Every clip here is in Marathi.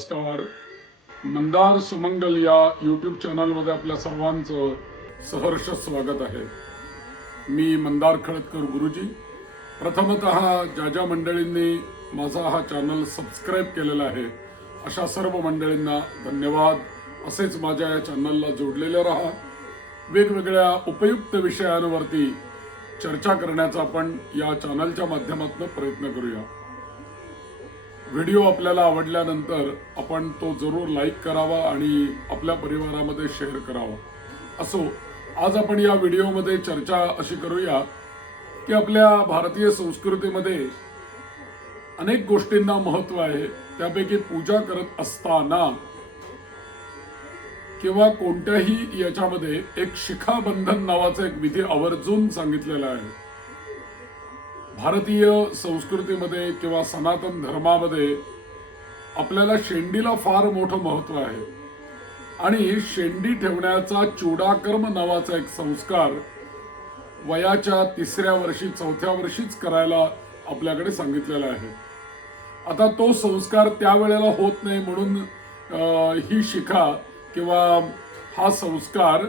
नमस्कार. मंदार सुमंगल या यूट्यूब चॅनलमध्ये आपल्या सर्वांचं सहर्ष स्वागत आहे. मी मंदार खळदकर गुरुजी. प्रथमतः ज्या मंडळींनी माझा हा चॅनल सबस्क्राईब केलेला आहे अशा सर्व मंडळींना धन्यवाद. असेच माझ्या या चॅनलला जोडलेले राहा. वेगवेगळ्या उपयुक्त विषयांवरती चर्चा करण्याचा आपण या चॅनलच्या माध्यमातून प्रयत्न करूया. व्हिडिओ आपल्याला आवडल्यानंतर आपण तो जरूर लाईक करावा आणि आपल्या परिवारामध्ये शेअर करावा. असो, आज आपण या व्हिडिओमध्ये चर्चा अशी करूया की आपल्या भारतीय संस्कृतीमध्ये अनेक गोष्टींना महत्त्व आहे. त्यापैकी पूजा करत असताना किंवा कोणत्याही याच्यामध्ये एक शिखाबंधन नावाचा एक विधी आवर्जून सांगितलेला आहे. भारतीय संस्कृतीमध्ये किंवा सनातन धर्मामध्ये आपल्याला शेंडीला फार मोठं महत्त्व आहे आणि शेंडी ठेवण्याचा चूडाकर्म नावाचा एक संस्कार वयाच्या 3ऱ्या वर्षी 4थ्या वर्षीच करायला आपल्याकडे सांगितलेला आहे. आता तो संस्कार त्यावेळेला होत नाही म्हणून ही शिखा किंवा हा संस्कार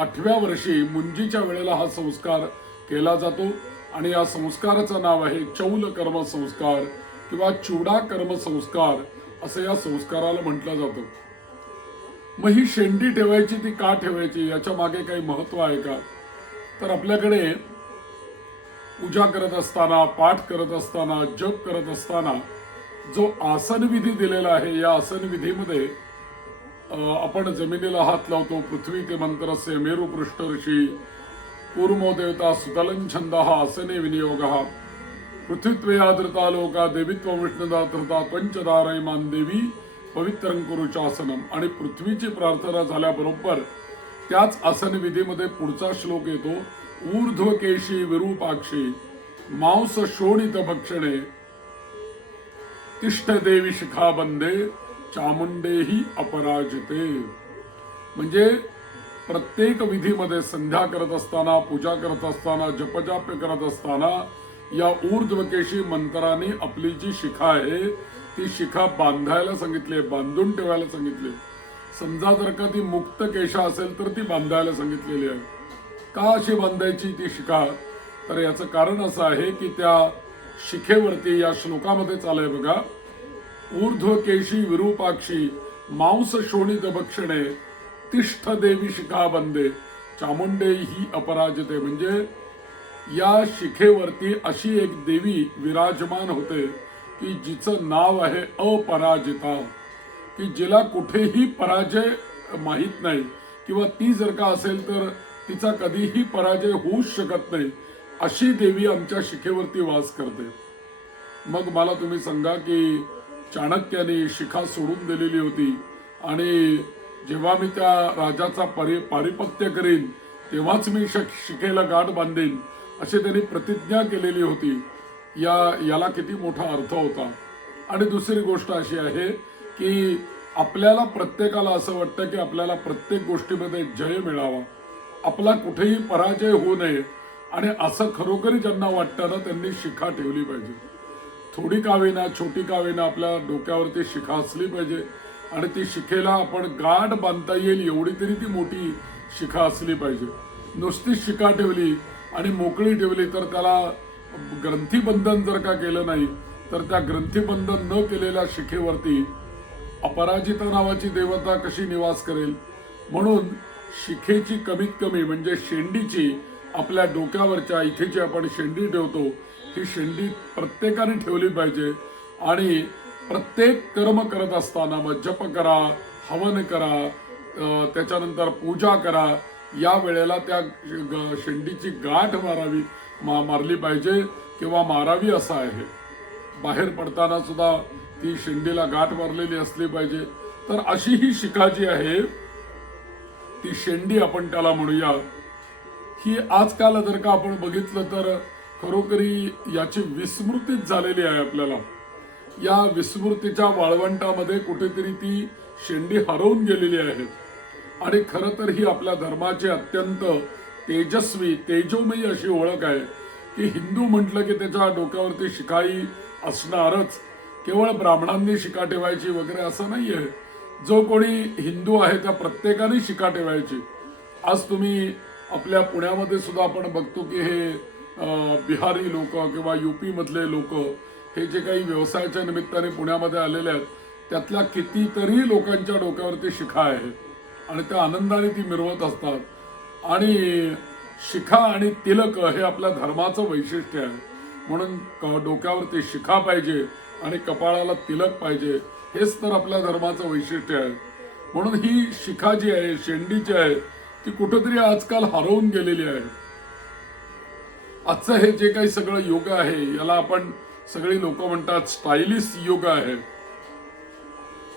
8व्या वर्षी मुंजीच्या वेळेला हा संस्कार केला जातो आणि या संस्काराचं नाव आहे चौल कर्म संस्कार किंवा चूडा कर्म संस्कार असं या संस्काराला म्हटलं जातं. मग ही शेंडी ठेवायची ती का ठेवायची याच्या मागे काही महत्व आहे का? तर आपल्याकडे पूजा करत असताना, पाठ करत असताना, जप करत असताना जो आसन विधी दिलेला आहे, या आसन विधीमध्ये आपण जमिनीला हात लावतो. पृथ्वी ते मंत्रस्य मेरू पृष्ठ ऋषी कूर्मो देवता सुतलं छंदः आसने विनियोगः पृथ्वीत्वे आदृता लोका देवीत्व विष्णुदात्रता पंचदारयमान देवी पवित्रं कुरुचासनम. आणि पृथ्वीची प्रार्थना झाल्याबरोबर त्याच आसन विधीमध्ये पुढचा श्लोक येतो. ऊर्ध्वकेशी विरूपाक्षी मांस शोणित भक्षणे तिष्ठ देवी शिखाबंदे चामुंडेही अपराजिते. म्हणजे प्रत्येक विधीमध्ये संध्या करत असताना, पूजा करत असताना, जपजाप्य करत असताना या ऊर्ध्वकेशी मंत्राने आपली जी शिखा आहे ती शिखा बांधायला सांगितली, बांधून ठेवायला सांगितली. समजा जर का ती मुक्त केशा असेल तर ती बांधायला सांगितलेली आहे. का अशी बांधायची ती शिखा? तर याचं कारण असं आहे की त्या शिखेवरती या श्लोकामध्ये चालय बघा, ऊर्ध्वकेशी विरूपाक्षी मांस शोणित भक्षणे तिष्ठ देवी शिखाबंदे चामुंडे ही अपराजिते. म्हणजे या शिखेवरती अशी एक देवी विराजमान होते की जिचं नाव आहे अपराजिता, की जिला कुठेही पराजय माहीत नाही किंवा ती जर का असेल तर तिचा कधीही पराजय होऊच शकत नाही, अशी देवी आमच्या शिखेवरती वास करते. मग मला तुम्ही सांगा की चाणक्याने शिखा सोडून दिलेली होती आणि जेव्हा मी त्या राजाचा पारिपत्य करीन तेव्हाच मी शिखेला गाठ बांधेन अशी त्यांनी प्रतिज्ञा केलेली होती. याला किती मोठा अर्थ होता. आणि दुसरी गोष्ट अशी आहे की आपल्याला प्रत्येकाला असं वाटतं की आपल्याला प्रत्येक गोष्टीमध्ये जय मिळावा, आपला कुठेही पराजय होऊ नये. आणि असं खरोखरी ज्यांना वाटतं ना त्यांनी शिखा ठेवली पाहिजे. थोडी का होईना, छोटी का होईना आपल्या डोक्यावरती शिखा असली पाहिजे आणि ती शिखेला आपण गाठ बांधता येईल एवढी तरी ती मोठी शिखा असली पाहिजे. नुसतीच शिखा ठेवली आणि मोकळी ठेवली तर त्याला ग्रंथीबंधन जर का केलं नाही तर त्या ग्रंथीबंधन न केलेल्या शिखेवरती अपराजिता नावाची देवता कशी निवास करेल? म्हणून शिखेची कमीत कमी म्हणजे शेंडीची आपल्या डोक्यावरच्या इथे जी आपण शेंडी ठेवतो ही शेंडी प्रत्येकाने ठेवली पाहिजे. आणि प्रत्येक कर्म करत असताना मग जप करा, हवन करा, त्याच्यानंतर पूजा करा, या वेळेला त्या शेंडीची गाठ मारली पाहिजे किंवा मारावी असं आहे. बाहेर पडताना सुद्धा ती शेंडीला गाठ मारलेली असली पाहिजे. तर अशी ही शिखा जी आहे ती शेंडी आपण त्याला म्हणूया. ही आजकाल जर का आपण बघितलं तर खरोखरी याची विस्मृतीच झालेली आहे. आपल्याला या विस्मृतीच्या वाळवंटामध्ये कुठेतरी ती शेंडी हरवून गेलेली आहे. आणि खरं तर ही आपल्या धर्माची अत्यंत तेजस्वी, तेजोमयी अशी ओळख आहे की हिंदू म्हटलं की त्याच्या डोक्यावरती शिखाई असणारच. केवळ ब्राह्मणांनी शिखा ठेवायची वगैरे असं नाहीये. जो कोणी हिंदू आहे त्या प्रत्येकाने शिखा ठेवायची. आज तुम्ही आपल्या पुण्यामध्ये सुद्धा आपण बघतो की हे बिहारी लोक किंवा युपी मधले लोक हे जे काही व्यवसायाच्या निमित्ताने पुण्यामध्ये आलेले आहेत त्यातल्या कितीतरी लोकांच्या डोक्यावरती शिखा आहे आणि त्या आनंदाने ती मिरवत असतात. आणि शिखा आणि तिलक हे आपल्या धर्माचं वैशिष्ट्य आहे. म्हणून डोक्यावरती शिखा पाहिजे आणि कपाळाला तिलक पाहिजे, हेच तर आपल्या धर्माचं वैशिष्ट्य आहे. म्हणून ही शिखा जी आहे, शेंडी जी आहे, ती कुठंतरी आजकाल हरवून गेलेली आहे. आजचं हे जे काही सगळं युग आहे याला आपण सगळी लोक म्हणतात स्टायलिश युग आहे.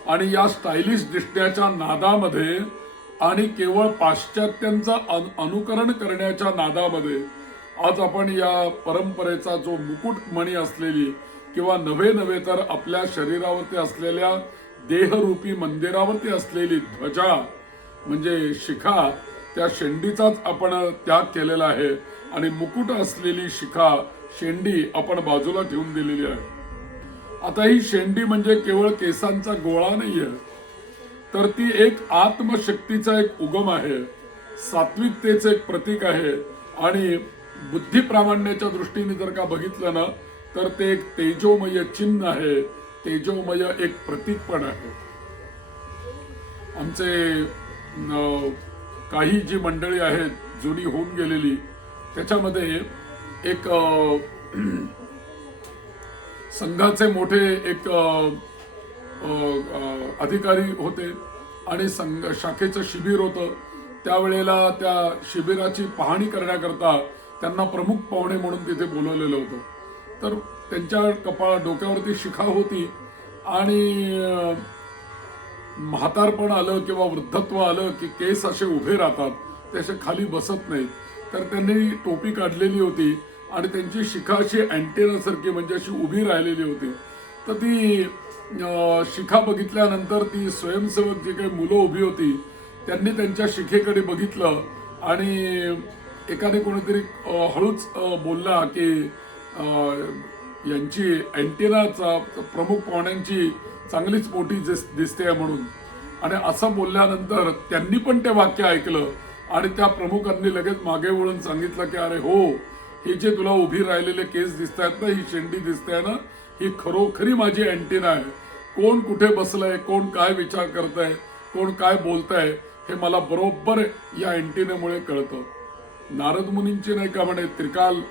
आणि या स्टायलिश दिसण्याच्या नादामध्ये आणि केवळ पाश्चात्यांचं अनुकरण करण्याच्या नादामध्ये आज आपण या परंपरेचा जो मुकुटमणी असलेली किंवा नव्हे नव्हे तर आपल्या शरीरावरती असलेल्या देहरूपी मंदिरावरती असलेली ध्वजा म्हणजे शिखा, त्या शेंडीचाच आपण त्याग केलेला आहे आणि मुकुट असलेली शिखा शेंडी आपण बाजूला ठेवून दिलेली आहे. आता ही शेंडी म्हणजे केवळ केसांचा गोळा नाहीये, तर ती एक आत्मशक्तीचा एक उगम आहे, सात्विकतेचे एक प्रतीक आहे आणि बुद्धी प्रामाण्याच्या दृष्टीने जर का बघितलं ना तर ते एक तेजोमय चिन्ह आहे, तेजोमय एक प्रतीक पण आहे. आमचे काही जी मंडळी आहेत जुनी होऊन गेलेली त्याच्यामध्ये एक संघाचे मोठे एक अधिकारी होते आणि शाखेचं शिबिर होतं. त्यावेळेला त्या शिबिराची पाहणी करण्याकरता त्यांना प्रमुख पाहुणे म्हणून तिथे बोलवलेलं होतं. तर त्यांच्या डोक्यावरती शिखा होती आणि म्हातारपण आलं किंवा वृद्धत्व आलं की केस असे उभे राहतात, ते असे खाली बसत नाहीत. तर त्यांनी टोपी काढलेली होती आणि त्यांची शिखा अशी अँटेना सारखी म्हणजे अशी उभी राहिलेली होती. तर ती शिखा बघितल्यानंतर ती स्वयंसेवक जी काही मुलं उभी होती त्यांनी त्यांच्या शिखेकडे बघितलं आणि एकाने कोणीतरी हळूच बोलला की यांची अँटेनाचा प्रमुख पाहुण्यांची चांगलीच मोठी दिसते म्हणून. आणि असं बोलल्यानंतर त्यांनी पण ते वाक्य ऐकलं आणि त्या प्रमुखांनी लगेच मागे वळून सांगितलं की अरे हो, हे जे तुला उभी राहिलेले केस दिसत आहेत ना, ही शेंडी दिसते ना, ही खरोखरी माझी अँटेना आहे. कोण कुठे बसलंय, कोण काय विचार करतंय, कोण काय बोलतंय हे मला बरोबर या अँटेनेमुळे कळतं. नारद मुनींची नाही का म्हणे त्रिकाल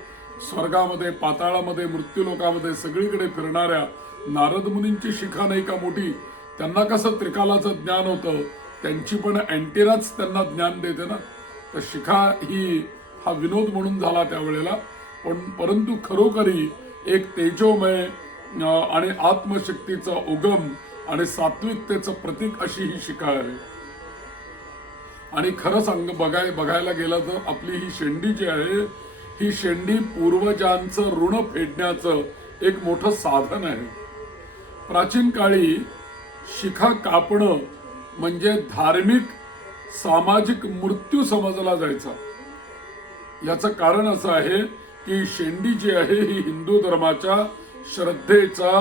स्वर्गामध्ये, पाताळामध्ये, मृत्यूलोकामध्ये सगळीकडे फिरणाऱ्या नारद मुनींची शिखा नाही का मोठी, त्यांना कसं त्रिकालाचं ज्ञान होतं, त्यांची पण अँटेनाच त्यांना ज्ञान देते ना. तर शिखा ही हा विनोद म्हणून झाला त्यावेळेला, परंतु खरोखरी एक तेजोमय आणि आत्मशक्तीचा उगम आणि सात्विकतेचं प्रतीक अशी ही शिखा आहे. आणि खरं बघायला गेलं तर आपली ही शेंडी जी आहे, ही शेंडी पूर्वजांचं ऋण फेडण्याचं एक मोठं साधन आहे. प्राचीन काळी शिखा कापणं म्हणजे धार्मिक सामाजिक मृत्यू समजला जायचा. याचं कारण असं आहे की शेंडी जी आहे ही हिंदू धर्माच्या श्रद्धेचा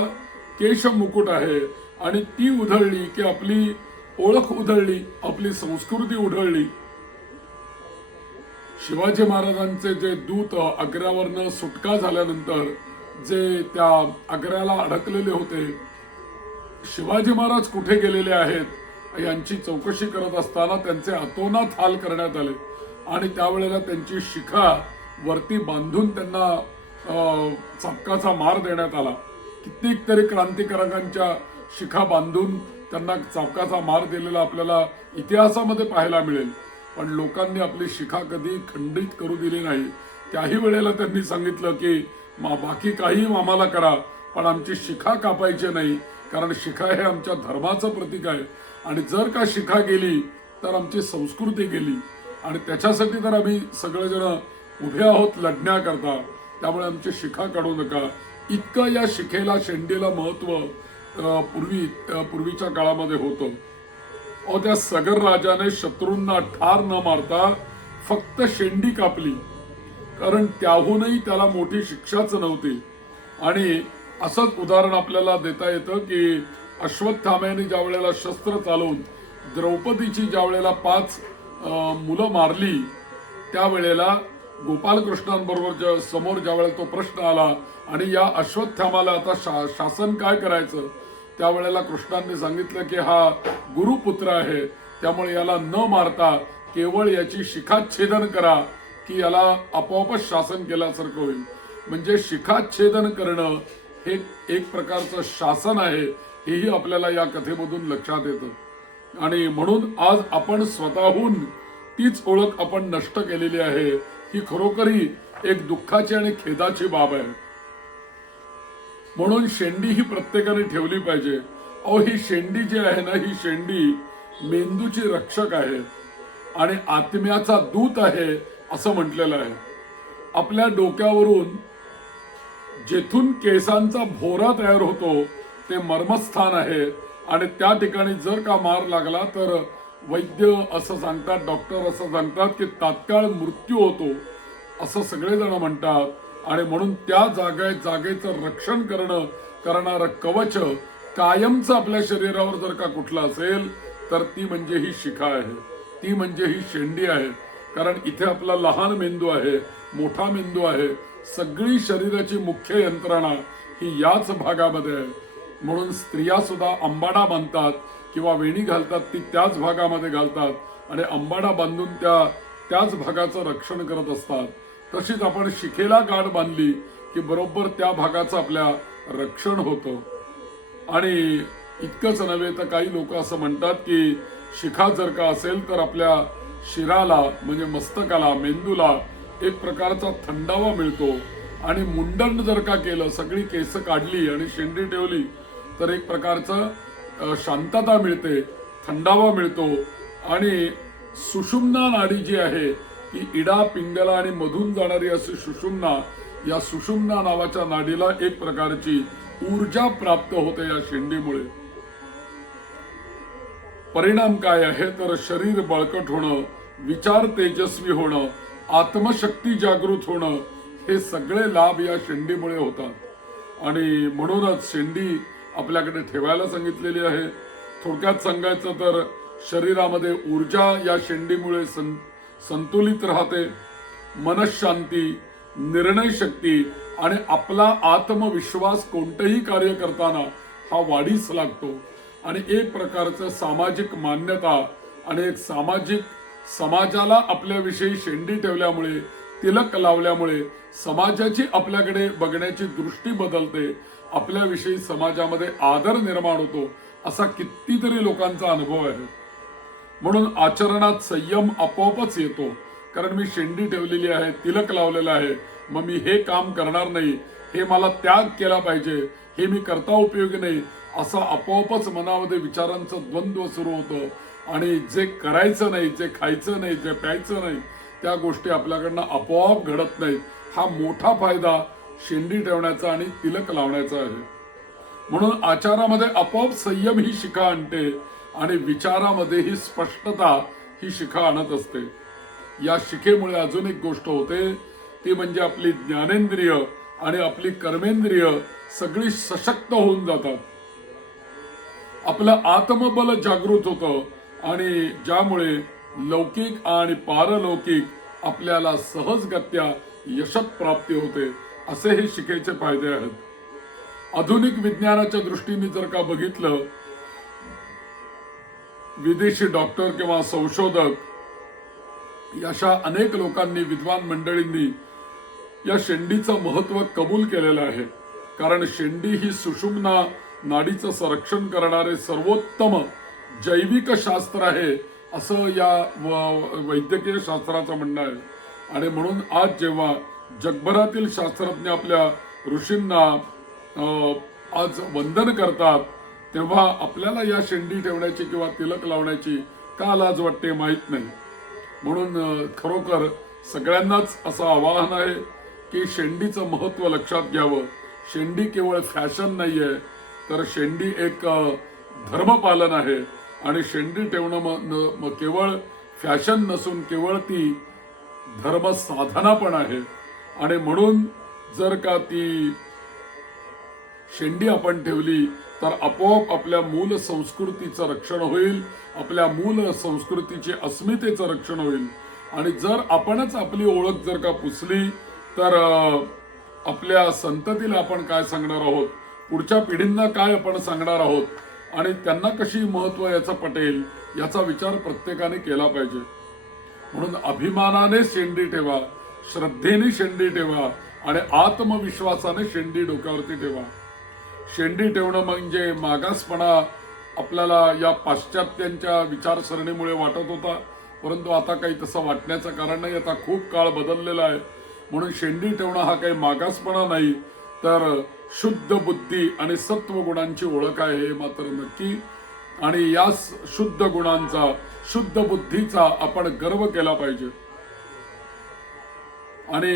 केशमुकुट आहे आणि ती उधळली की आपली ओळख उधळली, आपली संस्कृती उधळली. शिवाजी महाराजांचे जे दूत आग्र्यावरनं सुटका झाल्यानंतर जे त्या आग्र्याला अडकलेले होते, शिवाजी महाराज कुठे गेलेले आहेत यांची चौकशी करत असताना त्यांचे अतोनात हाल करण्यात आले आणि त्यावेळेला त्यांची शिखा वरती बांधून त्यांना चाबकाचा मार देण्यात आला. कित्येक तरी क्रांतिकारकांच्या शिखा बांधून त्यांना चाबकाचा मार दिलेला आपल्याला इतिहासामध्ये पाहायला मिळेल. पण लोकांनी आपली शिखा कधी खंडित करू दिली नाही. त्याही वेळेला त्यांनी सांगितलं की बाकी काही आम्हाला करा, पण आमची शिखा कापायची नाही, कारण शिखा हे आमच्या धर्माचं प्रतीक आहे आणि जर का शिखा गेली तर आमची संस्कृती गेली आणि त्याच्यासाठी तर आम्ही सगळेजण उभे आहोत लढण्याकरता. त्यामुळे आमची शिखा काढू नका. इतकं या शिखेला, शेंडीला महत्व पूर्वीच्या काळामध्ये होतं. त्या सगर राजाने शत्रूंना ठार न मारता फक्त शेंडी कापली, कारण त्याहूनही त्याला मोठी शिक्षाच नव्हती. आणि असंच उदाहरण आपल्याला देता येतं की अश्वत्थाम्याने ज्या वेळेला शस्त्र चालवून द्रौपदीची ज्या वेळेला 5 मुलं मारली, त्यावेळेला गोपालकृष्णांबरोबर समोर ज्या वेळेला तो प्रश्न आला आणि या अश्वत्थामाला आता शासन काय करायचं, त्यावेळेला कृष्णांनी सांगितलं की हा गुरुपुत्र आहे, त्यामुळे याला न मारता केवळ याची शिखाच्छेदन करा की याला आपोआपच शासन केल्यासारखं होईल. म्हणजे शिखाच्छेदन करणं हे एक प्रकारचं शासन आहे, हेही आपल्याला या कथेमधून लक्षात येतं. आणि म्हणून आज आपण स्वतःहून तीच ओळख आपण नष्ट केलेली आहे. ही खरोखरी एक दुःखाची आणि खेदाची बाब आहे. म्हणून शेंडी ही प्रत्येकाने ठेवली पाहिजे. अहो, ही शेंडी जी आहे ना, ही शेंडी मेंदूची रक्षक आहे आणि आत्म्याचा दूत आहे असं म्हटलेलं आहे. आपल्या डोक्यावरून जेथून केसांचा भोरा तयार होतो ते मर्मस्थान आहे आणि त्या ठिकाणी जर का मार लागला तर वैद्य असं सांगतात, डॉक्टर असं सांगतात की तात्काळ मृत्यू होतो असं सगळेजण म्हणतात. आणि म्हणून त्या जागेचं रक्षण करणारं कवच कायमचं आपल्या शरीरावर जर का कुठलं असेल तर ती म्हणजे ही शिखा आहे, ती म्हणजे ही शेंडी आहे. कारण इथे आपला लहान मेंदू आहे, मोठा मेंदू आहे, सगळी शरीराची मुख्य यंत्रणा ही याच भागामध्ये आहे. म्हणून स्त्रिया सुद्धा अंबाडा बांधतात किंवा वेणी घालतात, ती त्याच भागामध्ये घालतात आणि अंबाडा बांधून त्याच भागाचं रक्षण करत असतात. तशीच आपण शिखेला गाठ बांधली की बरोबर त्या भागाचं आपल्या रक्षण होतं. आणि इतकंच नव्हे तर काही लोक असं म्हणतात की शिखा जर का असेल तर आपल्या शिराला म्हणजे मस्तकाला, मेंदूला एक प्रकारचा थंडावा मिळतो. आणि मुंडन जर का केलं, सगळी केस काढली आणि शेंडी ठेवली तर एक प्रकारचं शांतता मिळते, थंडावा मिळतो. आणि सुषुम्ना नाडी जी आहे ती इडा, पिंगला आणि मधून जाणारी अशी सुषुम्ना, या सुषुम्ना नावाच्या नाडीला एक प्रकारची ऊर्जा प्राप्त होते या शेंडीमुळे. परिणाम काय आहे तर शरीर बळकट होणं, विचार तेजस्वी होणं, आत्मशक्ती जागृत होणं, हे सगळे लाभ या शेंडीमुळे होतात. आणि म्हणूनच शेंडी आपल्याकडे ठेवायला सांगितलेली आहे. थोडक्यात सांगायचं तर शरीरामध्ये ऊर्जा या शेंडीमुळे संतुलित राहते. मनशांती, निर्णय शक्ती आणि आपला आत्मविश्वास कोणतेही कार्य करताना हा वाढीस लागतो. आणि एक प्रकारचं सामाजिक मान्यता आणि एक समाजाला आपल्याविषयी शेंडी ठेवल्यामुळे, तिलक लावल्यामुळे समाजाची आपल्याकडे बघण्याची दृष्टी बदलते, आपल्याविषयी समाजामध्ये आदर निर्माण होतो, असा कितीतरी लोकांचा अनुभव आहे. म्हणून आचरणात संयम आपोआपच येतो. कारण मी शेंडी ठेवलेली आहे, तिलक लावलेलं आहे, मग मी हे काम करणार नाही, हे मला त्याग केला पाहिजे, हे मी करता उपयोगी नाही, असा आपोआपच मनामध्ये विचारांचं द्वंद्व सुरू होतं. आणि जे करायचं नाही, जे खायचं नाही, जे प्यायचं नाही, त्या गोष्टी आपल्याकडनं आपोआप घडत नाहीत. हा मोठा फायदा शेंडी ठेवण्याचा आणि तिलक लावण्याचा आहे. म्हणून आचारामध्ये आपोआप संयम ही शिखा आणते आणि विचारामध्ये ही स्पष्टता ही शिखा आणत असते. या शिखेमुळे अजून एक गोष्ट होते, ती म्हणजे आपली ज्ञानेंद्रिय आणि आपली कर्मेंद्रिय सगळी सशक्त होऊन जातात. आपलं आत्मबल जागृत होतं आणि ज्यामुळे लौकिक आणि पारलौकिक आपल्याला सहजगत्या यशत प्राप्ती होते. असे हे शिखेचे फायदे आहेत. आधुनिक विज्ञानाच्या दृष्टीने जर का बघितलं, विदेशी डॉक्टर किंवा संशोधक अशा अनेक लोकांनी, विद्वान मंडळींनी या शेंडीचं महत्व कबूल केलेलं आहे. कारण शेंडी ही सुषुम्ना नाडीचं संरक्षण करणारे सर्वोत्तम जैविक शास्त्र आहे असं या वैद्यकीय शास्त्राचं म्हणणं आहे. आणि म्हणून आज जेव्हा जगभरातील शास्त्रज्ञ आपल्या ऋषींना आज वंदन करतात, तेव्हा आपल्याला या शेंडी ठेवण्याची किंवा तिलक लावण्याची का लाज वाटते माहित नाही. म्हणून खरोखर सगळ्यांनाच असं आवाहन आहे की शेंडीचं महत्व लक्षात घ्यावं. शेंडी केवळ फॅशन नाहीये, तर शेंडी एक धर्मपालन आहे. आणि शेंडी ठेवणं केवळ फॅशन नसून केवळ ती धर्म साधना पण आहे. आणि म्हणून जर का ती शेंडी आपण ठेवली तर आपोआप आपल्या मूल संस्कृतीचं रक्षण होईल, आपल्या मूल संस्कृतीचे अस्मितेचं रक्षण होईल. आणि जर आपणच आपली ओळख जर का पुसली तर आपल्या संततीला आपण काय सांगणार आहोत, पुढच्या पिढींना काय आपण सांगणार आहोत आणि त्यांना कशी महत्व याचं पटेल याचा विचार प्रत्येकाने केला पाहिजे. म्हणून अभिमानाने शेंडी ठेवा, श्रद्धेने शेंडी ठेवा आणि आत्मविश्वासाने शेंडी डोक्यावरती ठेवा. शेंडी ठेवणं म्हणजे मागासपणा आपल्याला या पाश्चात्यांच्या विचारसरणीमुळे वाटत होता, परंतु आता काही तसं वाटण्याचं कारण नाही. आता खूप काळ बदललेला आहे. म्हणून शेंडी ठेवणं हा काही मागासपणा नाही, तर शुद्ध बुद्धी आणि सत्व गुणांची ओळख आहे हे मात्र नक्की. आणि या शुद्ध गुणांचा, शुद्ध बुद्धीचा आपण गर्व केला पाहिजे. आणि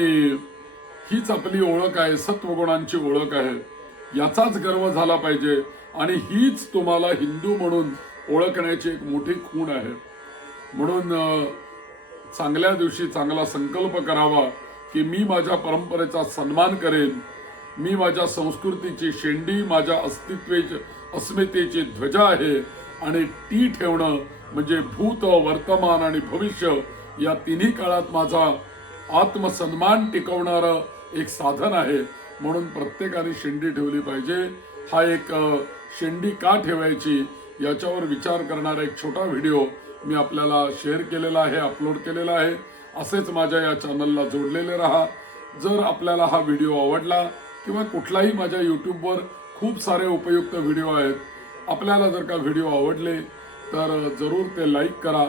हीच आपली ओळख आहे, सत्वगुणांची ओळख आहे, याचाच गर्व झाला पाहिजे. आणि हीच तुम्हाला हिंदू म्हणून ओळखण्याची एक मोठी खूण आहे. म्हणून चांगल्या दिवशी चांगला संकल्प करावा की मी माझ्या परंपरेचा सन्मान करेन, मी माझ्या संस्कृतीची शेंडी, माझ्या अस्मितेची ध्वजा आहे आणि ती ठेवणं म्हणजे भूत, वर्तमान आणि भविष्य या तिन्ही काळात माझा आत्मसन्मान टिकवणारं एक साधन आहे. म्हणून प्रत्येकाने शेंडी ठेवली पाहिजे. हा एक शेंडी का ठेवायची याच्यावर विचार करणारा एक छोटा व्हिडिओ मी आपल्याला शेअर केलेला आहे, अपलोड केलेला आहे. असेच माझ्या या चॅनलला जोडलेले राहा. जर आपल्याला हा व्हिडिओ आवडला किंवा कुठलाही माझ्या यूट्यूबवर खूप सारे उपयुक्त व्हिडिओ आहेत, आपल्याला जर का व्हिडिओ आवडले तर जरूर ते लाईक करा,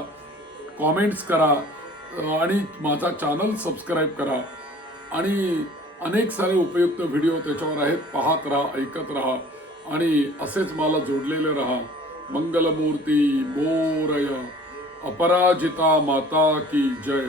कॉमेंट्स करा आणि माझा चॅनल सबस्क्राईब करा. आणि अनेक सारे उपयुक्त व्हिडिओ त्याच्यावर आहेत, पाहत राहा, ऐकत राहा आणि असेच मला जोडलेले राहा. मंगलमूर्ती मोरया, अपराजिता माता की जय.